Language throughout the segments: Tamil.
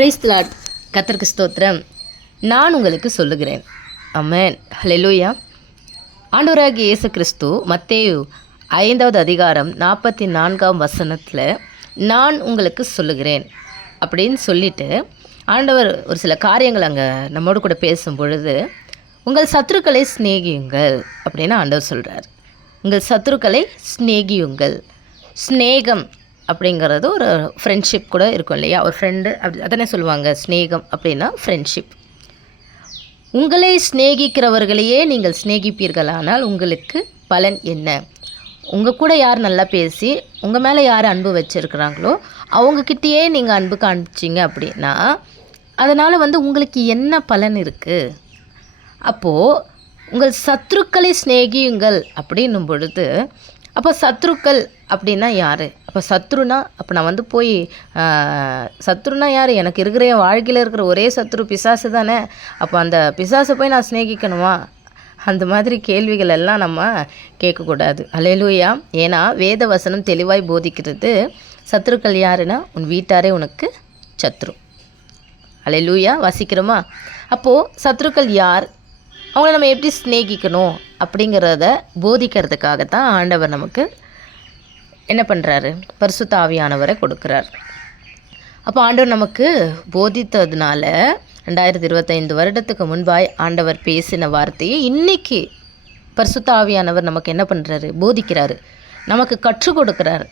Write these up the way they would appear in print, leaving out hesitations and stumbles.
Praise the Lord. கர்த்தருக்கு ஸ்தோத்திரம். நான் உங்களுக்கு சொல்லுகிறேன். ஆமென். ஹல்லேலூயா. ஆண்டவராகிய இயேசு கிறிஸ்து மத்தேயு 5வது அதிகாரம் 44ஆம் வசனத்தில் நான் உங்களுக்கு சொல்லுகிறேன் அப்படின்னு சொல்லிட்டு ஆண்டவர் ஒரு சில காரியங்கள் அங்கே நம்மோடு கூட பேசும் பொழுது, உங்கள் சத்துருக்களை சிநேகியுங்கள் அப்படின்னு ஆண்டவர் சொல்கிறார். உங்கள் சத்துருக்களை சிநேகியுங்கள். ஸ்நேகம் அப்படிங்கிறது ஒரு ஃப்ரெண்ட்ஷிப் கூட இருக்கும் இல்லையா? ஒரு ஃப்ரெண்டு அப்படி அதானே சொல்லுவாங்க. ஸ்நேகம் அப்படின்னா ஃப்ரெண்ட்ஷிப். உங்களை சிநேகிக்கிறவர்களையே நீங்கள் சிநேகிப்பீர்களானால் உங்களுக்கு பலன் என்ன? உங்கள் கூட யார் நல்லா பேசி உங்கள் மேலே யார் அன்பு வச்சுருக்கிறாங்களோ அவங்கக்கிட்டேயே நீங்கள் அன்பு காமிச்சிங்க அப்படின்னா அதனால் உங்களுக்கு என்ன பலன் இருக்குது? அப்போது உங்கள் சத்துருக்களை சிநேகியுங்கள் அப்படின்னும் பொழுது, அப்போ சத்துருக்கள் அப்படின்னா யார்? அப்போ சத்ருனா அப்போ நான் போய் சத்ருனா யார்? எனக்கு இருக்கிற என் வாழ்க்கையில் இருக்கிற ஒரே சத்ரு பிசாசு தானே. அப்போ அந்த பிசாசை போய் நான் சிநேகிக்கணுமா? அந்த மாதிரி கேள்விகள் எல்லாம் நம்ம கேட்கக்கூடாது. அல்லேலூயா. ஏன்னா வேத வசனம் தெளிவாய் போதிக்கிறது, சத்துருக்கள் யாருன்னா உன் வீட்டாரே உனக்கு சத்ரு. அல்லேலூயா. வாசிக்கிறோமா? அப்போது சத்துருக்கள் யார், அவங்கள நம்ம எப்படி சிநேகிக்கணும் அப்படிங்கிறத போதிக்கிறதுக்காகத்தான் ஆண்டவர் நமக்கு என்ன பண்ணுறாரு? பரிசுத்த ஆவியானவரை கொடுக்குறார். அப்போ ஆண்டவர் நமக்கு போதித்ததுனால 2025 வருடத்துக்கு முன்பாய் ஆண்டவர் பேசின வார்த்தையை இன்றைக்கி பரிசுத்த ஆவியானவர் நமக்கு என்ன பண்ணுறாரு? போதிக்கிறாரு, நமக்கு கற்றுக் கொடுக்குறாரு.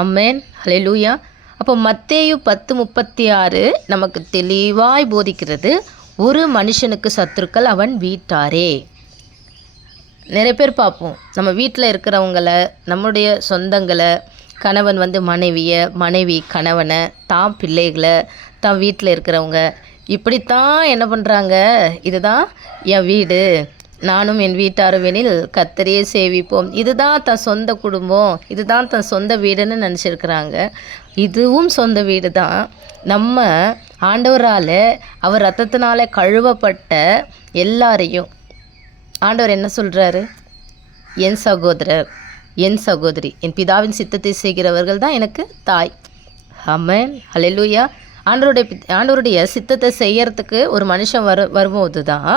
ஆமென். ஹல்லேலூயா. அப்போ மத்தேயு 10:36 நமக்கு தெளிவாய் போதிக்கிறது, ஒரு மனுஷனுக்கு சத்துருக்கள் அவன் வீட்டாரே. நிறைய பேர் பார்ப்போம், நம்ம வீட்டில் இருக்கிறவங்கள, நம்முடைய சொந்தங்களை, கணவன் மனைவியை, மனைவி கணவனை, தான் பிள்ளைகளை, தான் வீட்டில் இருக்கிறவங்க இப்படித்தான் என்ன பண்ணுறாங்க? இதுதான் என் வீடு, நானும் என் வீட்டாரும் எனில் கர்த்தரையே சேவிப்போம், இதுதான் தன் சொந்த குடும்பம், இதுதான் தன் சொந்த வீடுன்னு நினச்சிருக்கிறாங்க. இதுவும் சொந்த வீடு தான். நம்ம ஆண்டவரால் அவர் ரத்தத்தினால கழுவப்பட்ட எல்லாரையும் ஆண்டவர் என்ன சொல்கிறாரு? என் சகோதரர், என் சகோதரி, என் பிதாவின் சித்தத்தை செய்கிறவர்கள் தான் எனக்கு தாய். ஆமென். ஹல்லேலூயா. ஆண்டவருடைய சித்தத்தை செய்யறதுக்கு ஒரு மனுஷன் வரும்போது தான்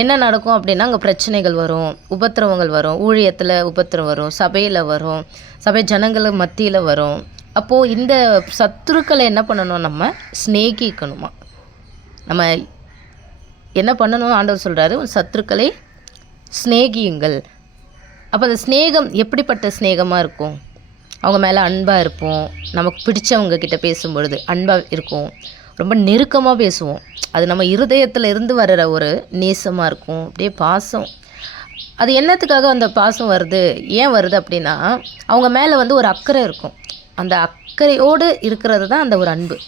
என்ன நடக்கும் அப்படின்னா, அங்கே பிரச்சனைகள் வரும், உபத்திரவங்கள் வரும், ஊழியத்தில் உபத்திரம் வரும், சபையில் வரும், சபை ஜனங்கள் மத்தியில் வரும். அப்போது இந்த சத்துருக்களை என்ன பண்ணணும்? நம்ம சிநேகிக்கணுமா? நம்ம என்ன பண்ணணும்? ஆண்டவர் சொல்கிறாரு, சத்துருக்களை சிநேகியுங்கள். அப்போ அந்த ஸ்நேகம் எப்படிப்பட்ட ஸ்நேகமாக இருக்கும்? அவங்க மேலே அன்பாக இருப்போம், நமக்கு பிடிச்சவங்க கிட்ட பேசும்பொழுது அன்பாக இருக்கும், ரொம்ப நெருக்கமாக பேசுவோம். அது நம்ம இருதயத்தில் இருந்து வர்ற ஒரு நேசமாக இருக்கும், அப்படியே பாசம். அது என்னத்துக்காக அந்த பாசம் வருது, ஏன் வருது அப்படின்னா, அவங்க மேலே ஒரு அக்கறை இருக்கும். அந்த அக்கறையோடு இருக்கிறது தான் அந்த ஒரு அன்பு.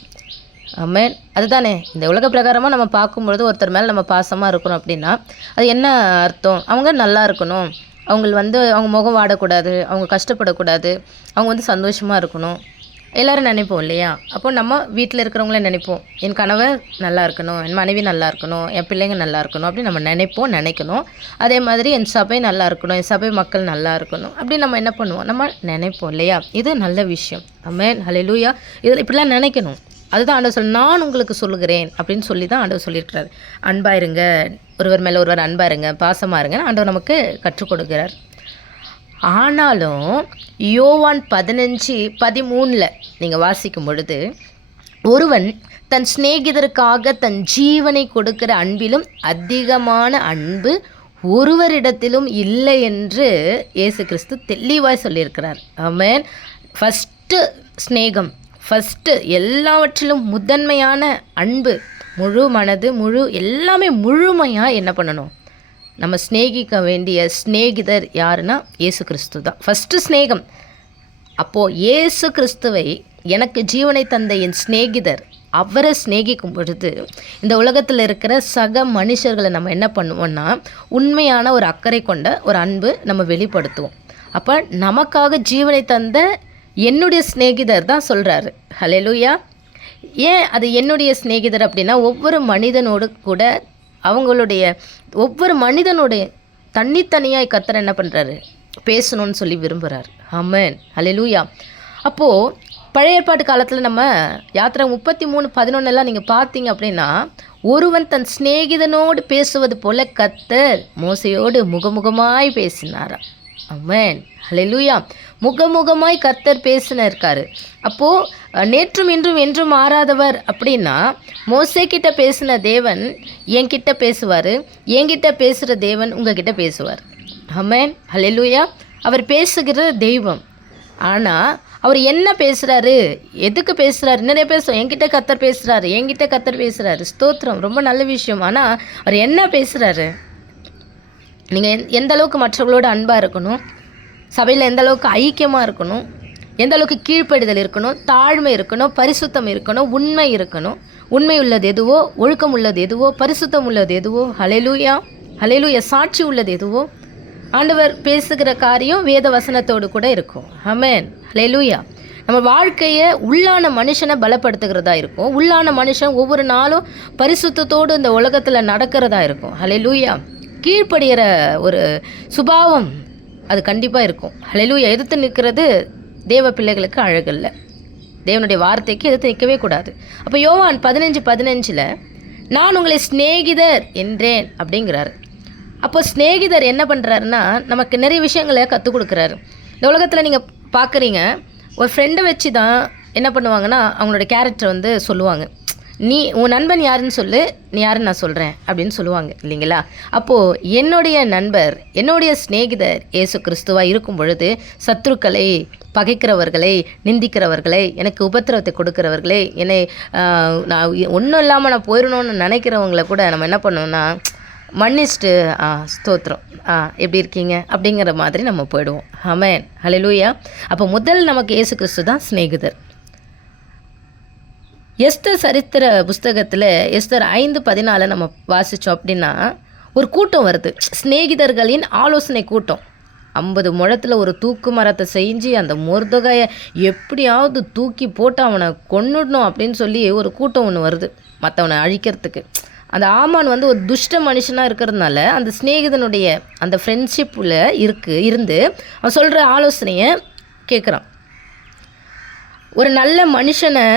ஆமென். அதுதானே இந்த உலக பிரகாரமாக நம்ம பார்க்கும்பொழுது ஒருத்தர் மேலே நம்ம பாசமாக இருக்கணும் அப்படின்னா அது என்ன அர்த்தம்? அவங்க நல்லா இருக்கணும், அவங்க அவங்க முகம் வாடக்கூடாது, அவங்க கஷ்டப்படக்கூடாது, அவங்க சந்தோஷமாக இருக்கணும், எல்லோரும் நினைப்போம் இல்லையா? அப்போ நம்ம வீட்டில் இருக்கிறவங்கள நினைப்போம், என் கணவர் நல்லா இருக்கணும், என் மனைவி நல்லா இருக்கணும், என் பிள்ளைங்க நல்லா இருக்கணும் அப்படின்னு நம்ம நினைக்கணும். அதே மாதிரி என் சபை நல்லா இருக்கணும், என் சபை மக்கள் நல்லா இருக்கணும் அப்படின்னு நம்ம என்ன பண்ணுவோம்? நம்ம நினைப்போம் இல்லையா? இது நல்ல விஷயம். ஆமென். ஹல்லேலூயா. இதில் இப்படிலாம் நினைக்கணும். அதுதான் ஆண்டவர் நான் உங்களுக்கு சொல்லுகிறேன் அப்படின்னு சொல்லி தான் ஆண்டவர் சொல்லியிருக்கிறார். அன்பாக இருங்க, ஒருவர் மேலே ஒருவர் அன்பாக இருங்க, பாசமாக இருங்க, ஆண்டவர் நமக்கு கற்றுக் கொடுக்கிறார். ஆனாலும் யோவான் 15:13 நீங்கள் வாசிக்கும் பொழுது, ஒருவன் தன் சிநேகிதருக்காக தன் ஜீவனை கொடுக்கிற அன்பிலும் அதிகமான அன்பு ஒருவரிடத்திலும் இல்லை என்று இயேசு கிறிஸ்து தெளிவாய் சொல்லியிருக்கிறார். ஆமென். ஃபஸ்ட்டு ஸ்நேகம், ஃபஸ்ட்டு எல்லாவற்றிலும் முதன்மையான அன்பு, முழு மனது, முழு எல்லாமே முழுமையாக என்ன பண்ணணும்? நம்ம சிநேகிக்க வேண்டிய சிநேகிதர் யாருன்னா இயேசு கிறிஸ்து தான் ஃபஸ்ட்டு ஸ்நேகம். அப்போது இயேசு கிறிஸ்துவை எனக்கு ஜீவனை தந்த என் சிநேகிதர், அவரை சிநேகிக்கும் பொழுது இந்த உலகத்தில் இருக்கிற சக மனுஷர்களை நம்ம என்ன பண்ணுவோம்னா உண்மையான ஒரு அக்கறை கொண்ட ஒரு அன்பு நம்ம வெளிப்படுத்துவோம். அப்போ நமக்காக ஜீவனை தந்த என்னுடைய சிநேகிதர் தான் சொல்கிறாரு. ஹல்லேலூயா. ஏன் அது என்னுடைய சிநேகிதர் அப்படின்னா, ஒவ்வொரு மனிதனோடு கூட அவங்களுடைய ஒவ்வொரு மனிதனுடைய தனித்தனியாக கர்த்தர் என்ன பண்ணுறாரு? பேசணும்னு சொல்லி விரும்புகிறார். ஆமென். ஹல்லேலூயா. அப்போது பழைய ஏற்பாட்டு காலத்தில் நம்ம யாத்திரை 33:11 நீங்கள் பார்த்தீங்க அப்படின்னா, ஒருவன் தன் சிநேகிதனோடு பேசுவது போல கர்த்தர் மோசையோடு முகமுகமாய் பேசினாராம். ஆமென், ஹல்லேலூயா. முகமுகமாய் கர்த்தர் இருக்காரு. அப்போது நேற்றும் இன்றும் என்றும் மாறாதவர் அப்படின்னா, மோசே கிட்ட பேசின தேவன் என்கிட்ட பேசுவார், என்கிட்ட பேசுகிற தேவன் உங்ககிட்ட பேசுவார். ஆமென், ஹல்லேலூயா. அவர் பேசுகிற தெய்வம். ஆனால் அவர் என்ன பேசுகிறாரு, எதுக்கு பேசுகிறாரு, நிறைய பேசுகிறோம். என்கிட்ட கர்த்தர் பேசுகிறாரு, ஸ்தோத்திரம், ரொம்ப நல்ல விஷயம். ஆனால் அவர் என்ன பேசுகிறாரு? நீங்கள் எந்த அளவுக்கு மற்றவர்களோட அன்பாக இருக்கணும், சபையில் எந்த அளவுக்கு ஐக்கியமாக இருக்கணும், எந்த அளவுக்கு கீழ்ப்படிதல் இருக்கணும், தாழ்மை இருக்கணும், பரிசுத்தம் இருக்கணும், உண்மை இருக்கணும். உண்மை உள்ளது எதுவோ, ஒழுக்கம் உள்ளது எதுவோ, பரிசுத்தம் உள்ளது எதுவோ, ஹல்லேலூயா ஹல்லேலூயா, சாட்சி உள்ளது எதுவோ, ஆண்டவர் பேசுகிற காரியம் வேத வசனத்தோடு கூட இருக்கும். ஆமென், ஹல்லேலூயா. நம்ம வாழ்க்கையை உள்ளான மனுஷனை பலப்படுத்துகிறதா இருக்கும். உள்ளான மனுஷன் ஒவ்வொரு நாளும் பரிசுத்தத்தோடு இந்த உலகத்தில் நடக்கிறதா இருக்கும். ஹல்லேலூயா. கீழ்ப்படுகிற ஒரு சுபாவம் அது கண்டிப்பாக இருக்கும். ஹல்லேலூயா. எதிர்த்து நிற்கிறது தேவ பிள்ளைகளுக்கு அழகில்லை. தேவனுடைய வார்த்தைக்கு எதிர்த்து நிற்கவே கூடாது. அப்போ யோவான் 15:15 நான் உங்களை சிநேகிதர் என்றேன் அப்படிங்கிறாரு. அப்போ சிநேகிதர் என்ன பண்ணுறாருன்னா, நமக்கு நிறைய விஷயங்களை கற்றுக் கொடுக்குறாரு. இந்த உலகத்தில் நீங்கள் பார்க்குறீங்க, ஒரு ஃப்ரெண்டை வச்சு தான் என்ன பண்ணுவாங்கன்னா, அவங்களோட கேரக்டரை சொல்லுவாங்க. நீ உன் நண்பன் யாருன்னு சொல்லு, நீ யாருன்னு நான் சொல்கிறேன் அப்படின்னு சொல்லுவாங்க இல்லைங்களா? அப்போது என்னுடைய நண்பர், என்னுடைய சிநேகிதர் இயேசு கிறிஸ்துவாக இருக்கும் பொழுது சத்துருக்களை, பகைக்கிறவர்களை, நிந்திக்கிறவர்களை, எனக்கு உபத்திரவத்தை கொடுக்கிறவர்களை, என்னை நான் ஒன்றும் இல்லாமல் நான் போயிடணும்னு நினைக்கிறவங்கள கூட நம்ம என்ன பண்ணோம்னா மன்னிச்சுட்டு ஸ்தோத்திரம், எப்படி இருக்கீங்க அப்படிங்கிற மாதிரி நம்ம போயிடுவோம். ஆமென், ஹல்லேலூயா. அப்போ முதல் நமக்கு இயேசு கிறிஸ்து தான் சிநேகிதர். எஸ்தர் சரித்திர புஸ்தகத்தில் எஸ்தர் 5:14 நம்ம வாசித்தோம் அப்படின்னா, ஒரு கூட்டம் வருது, சிநேகிதர்களின் ஆலோசனை கூட்டம். 50 முழத்தில் ஒரு தூக்கு மரத்தை செஞ்சு அந்த மொர்தெகாயை எப்படியாவது தூக்கி போட்டு அவனை கொன்னுடணும் அப்படின்னு சொல்லி ஒரு கூட்டம் ஒன்று வருது, மற்றவனை அழிக்கிறதுக்கு. அந்த ஆமான் ஒரு துஷ்ட மனுஷனாக இருக்கிறதுனால அந்த சிநேகிதனுடைய அந்த ஃப்ரெண்ட்ஷிப்பில் இருந்து அவன் சொல்கிற ஆலோசனையை கேட்குறான். ஒரு நல்ல மனுஷனை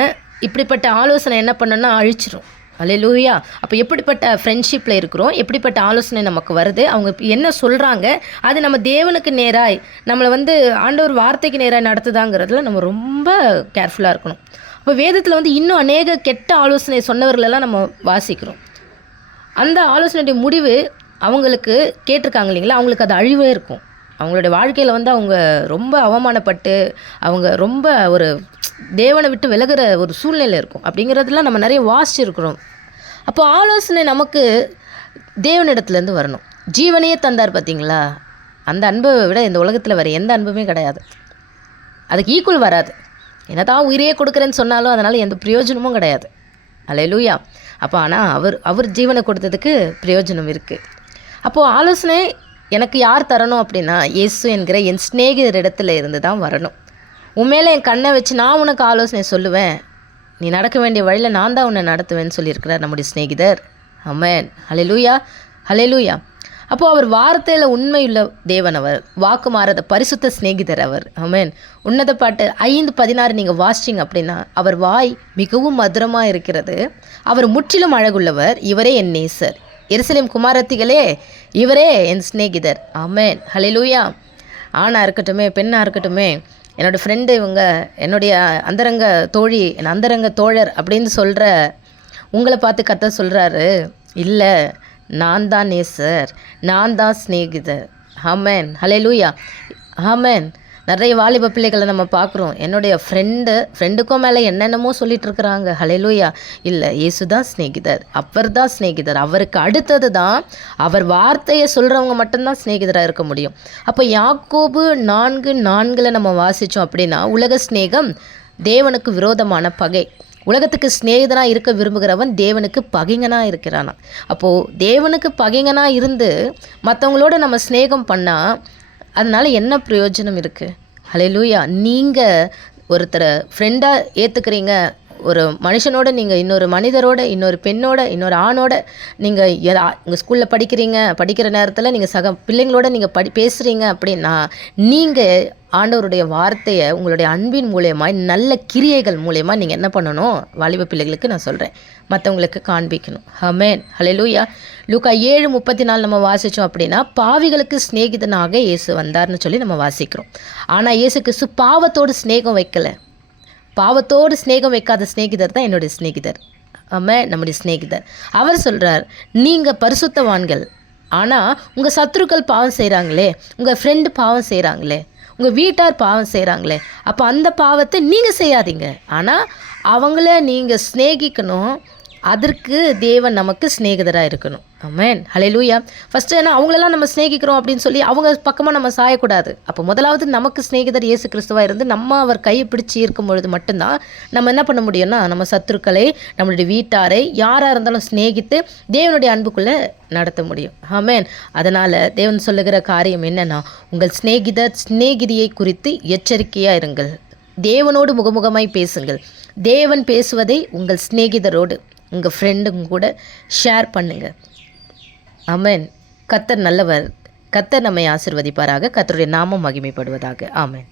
இப்படிப்பட்ட ஆலோசனை என்ன பண்ணணும்னா அழிச்சிரும். ஹல்லேலூயா. அப்போ எப்படிப்பட்ட ஃப்ரெண்ட்ஷிப்பில் இருக்கிறோம், எப்படிப்பட்ட ஆலோசனை நமக்கு வருது, அவங்க என்ன சொல்கிறாங்க, அது நம்ம தேவனுக்கு நேராய் நம்மளை ஆண்டவர் வார்த்தைக்கு நேராக நடத்துதாங்கிறதுல நம்ம ரொம்ப கேர்ஃபுல்லாக இருக்கணும். அப்போ வேதத்தில் இன்னும் அநேக கெட்ட ஆலோசனை சொன்னவர்களெல்லாம் நம்ம வாசிக்கிறோம். அந்த ஆலோசனையுடைய முடிவு அவங்களுக்கு கேட்டிருக்காங்க இல்லைங்களா, அவங்களுக்கு அது அழிவே இருக்கும். அவங்களுடைய வாழ்க்கையில் அவங்க ரொம்ப அவமானப்பட்டு அவங்க ரொம்ப ஒரு தேவனை விட்டு விலகிற ஒரு சூழ்நிலை இருக்கும். அப்படிங்கிறதுலாம் நம்ம நிறைய வாசிச்சிருக்கிறோம். அப்போ ஆலோசனை நமக்கு தேவனிடத்துலேருந்து வரணும். ஜீவனையே தந்தார் பார்த்தீங்களா, அந்த அன்பை விட இந்த உலகத்தில் வேறு எந்த அன்புமே கிடையாது. அதுக்கு ஈக்குவல் வராது. என்னதான் உயிரையே கொடுக்குறேன்னு சொன்னாலும் அதனால் எந்த பிரயோஜனமும் கிடையாது. ஹல்லேலூயா. அப்போ ஆனால் அவர் ஜீவனை கொடுத்ததுக்கு பிரயோஜனம் இருக்குது. அப்போது ஆலோசனை எனக்கு யார் தரணும் அப்படின்னா, இயேசு என்கிற என் சிநேகிதர் இடத்துல இருந்து தான் வரணும். உண்மையில என் கண்ணை வச்சு நான் உனக்கு ஆலோசனை சொல்லுவேன், நீ நடக்க வேண்டிய வழியில் நான் தான் உன்னை நடத்துவேன்னு சொல்லியிருக்கிறார் நம்முடைய சிநேகிதர். ஆமென், ஹல்லேலூயா ஹல்லேலூயா. அப்போது அவர் வார்த்தையில் உண்மையுள்ள தேவன், அவர் வாக்கு மாறாத பரிசுத்த சிநேகிதர் அவர். ஆமென். உன்னத பாட்டு 5:16 நீங்கள் வாசிச்சிங்க அப்படின்னா, அவர் வாய் மிகவும் மதுரமாக இருக்கிறது, அவர் முற்றிலும் அழகுள்ளவர், இவரே என் நேசர், எருசலேம் குமாரத்திகளே இவரே என் சிநேகிதர். ஆமென், ஹல்லேலூயா. ஆணாக இருக்கட்டுமே பெண்ணாக இருக்கட்டுமே, என்னோடய ஃப்ரெண்டு இவங்க, என்னுடைய அந்தரங்க தோழி, என் அந்தரங்க தோழர் அப்படின்னு சொல்கிற உங்களை பார்த்து கர்த்தர் சொல்கிறாரு, இல்லை நான் தான் நேசர், நான் தான் சிநேகிதர். ஆமென், ஹல்லேலூயா. ஆமென். நிறைய வாலிப பிள்ளைகளை நம்ம பார்க்குறோம், என்னுடைய ஃப்ரெண்டுக்கும் மேலே என்னென்னமோ சொல்லிகிட்ருக்குறாங்க. ஹல்லேலூயா. இல்லை, இயேசு தான் சிநேகிதர், அவர் தான் சிநேகிதர். அவருக்கு அடுத்தது தான் வார்த்தையை சொல்கிறவங்க மட்டும்தான் சிநேகிதராக இருக்க முடியும். அப்போ யாக்கோபு 4:4 நம்ம வாசித்தோம் அப்படின்னா, உலக சிநேகம் தேவனுக்கு விரோதமான பகை. உலகத்துக்கு சிநேகிதனாக இருக்க விரும்புகிறவன் தேவனுக்கு பகைங்கனாக இருக்கிறானா. அப்போது தேவனுக்கு பகைங்கனாக இருந்து மற்றவங்களோட நம்ம சிநேகம் பண்ணால் அதனால் என்ன பிரயோஜனம் இருக்குது? ஹல்லேலூயா. நீங்கள் ஒருத்தரை ஃப்ரெண்டாக ஏற்றுக்கிறீங்க, ஒரு மனுஷனோட, நீங்கள் இன்னொரு மனிதரோட, இன்னொரு பெண்ணோட, இன்னொரு ஆணோட நீங்கள் உங்கள் ஸ்கூலில் படிக்கிற நேரத்தில் நீங்கள் சக பிள்ளைங்களோட நீங்கள் பேசுகிறீங்க அப்படின்னா, நீங்கள் ஆண்டவருடைய வார்த்தையை உங்களுடைய அன்பின் மூலியமாக நல்ல கிரியைகள் மூலயமா நீங்கள் என்ன பண்ணணும்? வாலிப பிள்ளைகளுக்கு நான் சொல்கிறேன், மற்றவங்களுக்கு காண்பிக்கணும். ஆமென், ஹல்லேலூயா. லூக்கா 7:34 நம்ம வாசித்தோம் அப்படின்னா, பாவிகளுக்கு சிநேகிதனாக இயேசு வந்தார்னு சொல்லி நம்ம வாசிக்கிறோம். ஆனால் இயேசு கிறிஸ்து பாவத்தோடு சிநேகம் வைக்கலை. பாவத்தோடு சிநேகம் வைக்காத சிநேகிதர் தான் என்னுடைய சிநேகிதர். ஆமென், நம்முடைய சிநேகிதர். அவர் சொல்கிறார், நீங்கள் பரிசுத்தவான்கள், ஆனால் உங்கள் சத்துருக்கள் பாவம் செய்கிறாங்களே, உங்கள் ஃப்ரெண்டு பாவம் செய்கிறாங்களே, உங்கள் வீட்டார் பாவம் செய்கிறாங்களே, அப்போ அந்த பாவத்தை நீங்கள் செய்யாதீங்க, ஆனால் அவங்கள நீங்கள் சிநேகிக்கணும். அதற்கு தேவன் நமக்கு சிநேகிதராக இருக்கணும். ஆமென், ஹல்லேலூயா. ஃபஸ்ட்டு ஏன்னா அவங்களெல்லாம் நம்ம சிநேகிக்கிறோம் அப்படின்னு சொல்லி அவங்க பக்கமாக நம்ம சாயக்கூடாது. அப்போ முதலாவது நமக்கு சிநேகிதர் இயேசு கிறிஸ்துவாக இருந்து நம்ம அவர் கையை பிடிச்சி இருக்கும் பொழுது மட்டும்தான் நம்ம என்ன பண்ண முடியும்னா, நம்ம சத்துருக்களை, நம்மளுடைய வீட்டாரை, யாராக இருந்தாலும் சிநேகித்து தேவனுடைய அன்புக்குள்ளே நடத்த முடியும். ஆமென். அதனால் தேவன் சொல்லுகிற காரியம் என்னென்னா, உங்கள் சிநேகிதியை குறித்து எச்சரிக்கையாக இருங்கள். தேவனோடு முகமுகமாய் பேசுங்கள். தேவன் பேசுவதை உங்கள் சிநேகிதரோடு, உங்கள் ஃப்ரெண்டுங்க கூட ஷேர் பண்ணுங்கள். ஆமென். கர்த்தர் நல்லவர். கர்த்தர் நம்மை ஆசீர்வதிப்பாராக. கர்த்தருடைய நாமம் மகிமைப்படுவதாக. ஆமென்.